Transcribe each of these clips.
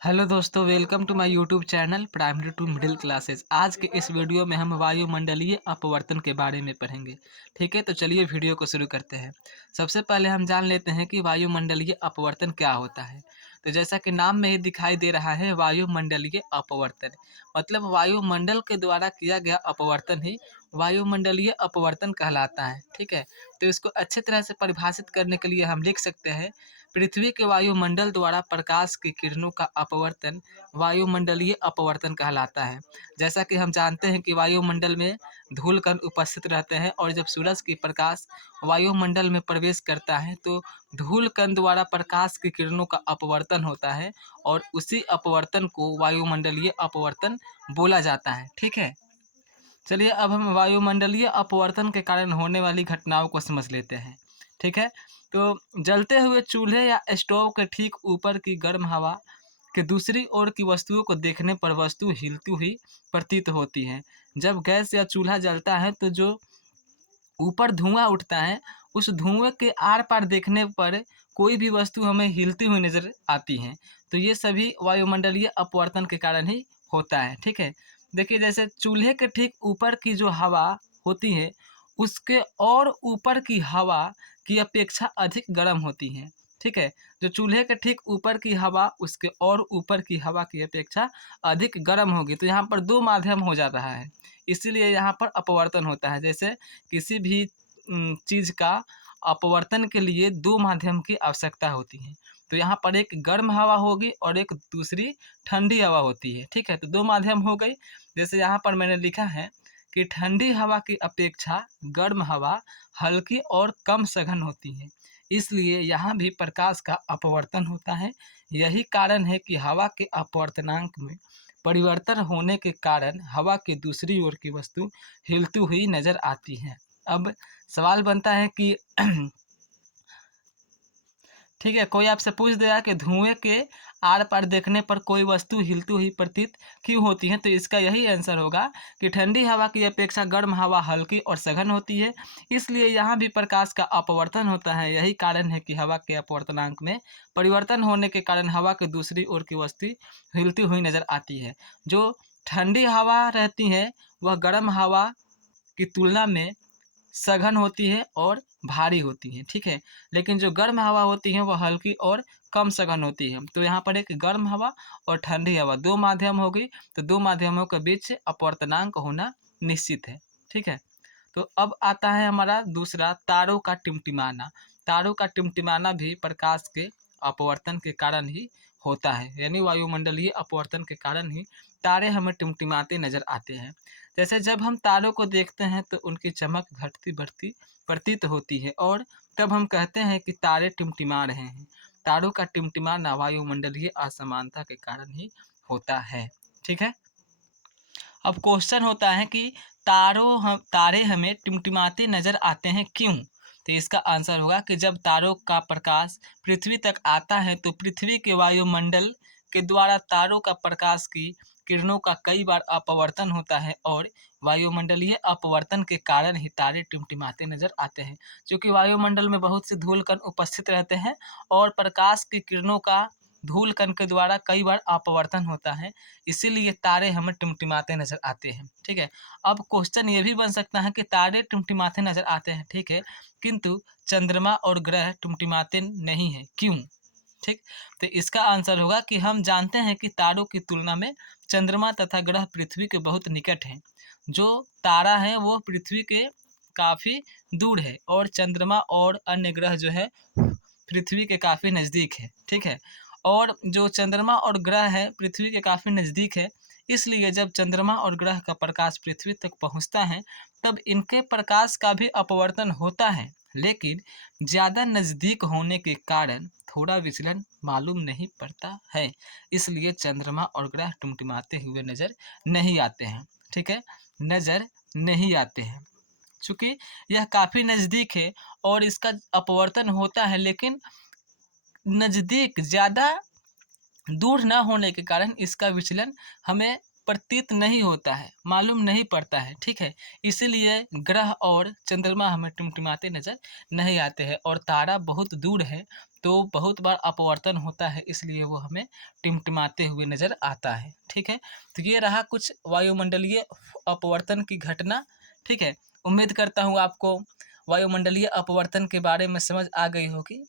Hello दोस्तों, welcome to my YouTube channel primary to middle classes. आज के इस वीडियो में हम वायुमंडलीय अपवर्तन के बारे में पढ़ेंगे। ठीक है, तो चलिए वीडियो को शुरू करते हैं। सबसे पहले हम जान लेते हैं कि वायुमंडलीय अपवर्तन क्या होता है। तो जैसा कि नाम में ही दिखाई दे रहा है, वायुमंडलीय अपवर्तन मतलब वायुमंडल के द्वारा किया गया अपवर्तन ही वायुमंडलीय अपवर्तन कहलाता है। ठीक है, तो इसको अच्छे तरह से परिभाषित करने के लिए हम लिख सकते हैं, पृथ्वी के वायुमंडल द्वारा प्रकाश की किरणों का अपवर्तन वायुमंडलीय अपवर्तन कहलाता है। जैसा कि हम जानते हैं कि वायुमंडल में धूल कण उपस्थित रहते हैं और जब सूरज की प्रकाश वायुमंडल में प्रवेश करता है तो धूल कण द्वारा प्रकाश की किरणों का अपवर्तन होता है और उसी अपवर्तन को वायुमंडलीय अपवर्तन बोला जाता है। ठीक है, चलिए अब हम वायुमंडलीय अपवर्तन के कारण होने वाली घटनाओं को समझ लेते हैं। ठीक है, तो जलते हुए चूल्हे या स्टोव के ठीक ऊपर की गर्म हवा के दूसरी ओर की वस्तुओं को देखने पर वस्तु हिलती हुई प्रतीत होती है। जब गैस या चूल्हा जलता है तो जो ऊपर धुआं उठता है, उस धुएं के आर पार देखने पर कोई भी वस्तु हमें हिलती हुई नजर आती है। तो ये सभी वायुमंडलीय अपवर्तन के कारण ही होता है। ठीक है, देखिए जैसे चूल्हे के ठीक ऊपर की जो हवा होती है, उसके और ऊपर की हवा की अपेक्षा अधिक गर्म होती है। ठीक है, जो चूल्हे के ठीक ऊपर की हवा उसके और ऊपर की हवा की अपेक्षा अधिक गर्म होगी, तो यहाँ पर दो माध्यम हो जा रहा है, इसीलिए यहाँ पर अपवर्तन होता है। जैसे किसी भी चीज़ का अपवर्तन के लिए दो माध्यम की आवश्यकता होती है। तो यहाँ पर एक गर्म हवा होगी और एक दूसरी ठंडी हवा होती है। ठीक है, तो दो माध्यम हो गई। जैसे यहाँ पर मैंने लिखा है कि ठंडी हवा की अपेक्षा गर्म हवा हल्की और कम सघन होती है, इसलिए यहाँ भी प्रकाश का अपवर्तन होता है। यही कारण है कि हवा के अपवर्तनांक में परिवर्तन होने के कारण हवा की दूसरी ओर की वस्तु हिलती हुई नजर आती है। अब सवाल बनता है कि ठीक है, कोई आपसे पूछ देगा कि धुएं के आर पार देखने पर कोई वस्तु हिलती हुई प्रतीत क्यों होती है, तो इसका यही आंसर होगा कि ठंडी हवा की अपेक्षा गर्म हवा हल्की और सघन होती है, इसलिए यहाँ भी प्रकाश का अपवर्तन होता है। यही कारण है कि हवा के अपवर्तनांक में परिवर्तन होने के कारण हवा की दूसरी ओर की वस्तु हिलती हुई नजर आती है। जो ठंडी हवा रहती है वह गर्म हवा की तुलना में सघन होती है और भारी होती है। ठीक है, लेकिन जो गर्म हवा होती है वह हल्की और कम सघन होती है। तो यहाँ पर एक गर्म हवा और ठंडी हवा दो माध्यम हो गई, तो दो माध्यमों के बीच अपवर्तनांक होना निश्चित है। ठीक है, तो अब आता है हमारा दूसरा, तारों का टिमटिमाना। तारों का टिमटिमाना भी प्रकाश के अपवर्तन के कारण ही होता है, यानी वायुमंडलीय अपवर्तन के कारण ही तारे हमें टिमटिमाते नजर आते हैं। जैसे जब हम तारों को देखते हैं तो उनकी चमक घटती बढ़ती प्रतीत होती है और तब हम कहते हैं कि तारे टिमटिमा रहे हैं। तारों का टिमटिमाना वायुमंडलीय असमानता के कारण ही होता है। ठीक है, अब क्वेश्चन होता है कि तारे हमें टिमटिमाते नजर आते हैं क्यों? तो इसका आंसर होगा कि जब तारों का प्रकाश पृथ्वी तक आता है तो पृथ्वी के वायुमंडल के द्वारा तारों का प्रकाश की किरणों का कई बार अपवर्तन होता है और वायुमंडलीय अपवर्तन के कारण ही तारे टिमटिमाते नजर आते हैं। क्योंकि वायुमंडल में बहुत से धूल कण उपस्थित रहते हैं और प्रकाश की किरणों का धूल कण के द्वारा कई बार अपवर्तन होता है, इसीलिए तारे हमें टिमटिमाते नजर आते हैं। ठीक है, अब क्वेश्चन ये भी बन सकता है कि तारे टिमटिमाते नजर आते हैं, ठीक है, किंतु चंद्रमा और ग्रह टिमटिमाते नहीं है, क्यों? ठीक, तो इसका आंसर होगा कि हम जानते हैं कि तारों की तुलना में चंद्रमा तथा ग्रह पृथ्वी के बहुत निकट हैं। जो तारा है वो पृथ्वी के काफ़ी दूर है और चंद्रमा और अन्य ग्रह जो है पृथ्वी के काफ़ी नज़दीक है। ठीक है, और जो चंद्रमा और ग्रह है पृथ्वी के काफ़ी नज़दीक है, इसलिए जब चंद्रमा और ग्रह का प्रकाश पृथ्वी तक पहुंचता है तब इनके प्रकाश का भी अपवर्तन होता है, लेकिन ज़्यादा नज़दीक होने के कारण थोड़ा विचलन मालूम नहीं पड़ता है, इसलिए चंद्रमा और ग्रह टिमटिमाते हुए नज़र नहीं आते हैं। ठीक है, नज़र नहीं आते हैं चूँकि यह काफ़ी नज़दीक है और इसका अपवर्तन होता है, लेकिन नज़दीक ज़्यादा दूर न होने के कारण इसका विचलन हमें प्रतीत नहीं होता है, मालूम नहीं पड़ता है, ठीक है। इसीलिए ग्रह और चंद्रमा हमें टिमटिमाते नजर नहीं आते हैं, और तारा बहुत दूर है तो बहुत बार अपवर्तन होता है, इसलिए वो हमें टिमटिमाते हुए नजर आता है, ठीक है। तो ये रहा कुछ वायुमंडलीय अपवर्तन की घटना, ठीक है। उम्मीद करता हूँ आपको वायुमंडलीय अपवर्तन के बारे में समझ आ गई होगी।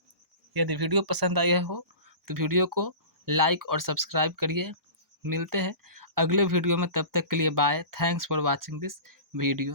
यदि वीडियो पसंद आई हो तो वीडियो को लाइक और सब्सक्राइब करिए। मिलते हैं अगले वीडियो में, तब तक के लिए bye. Thanks for watching this video.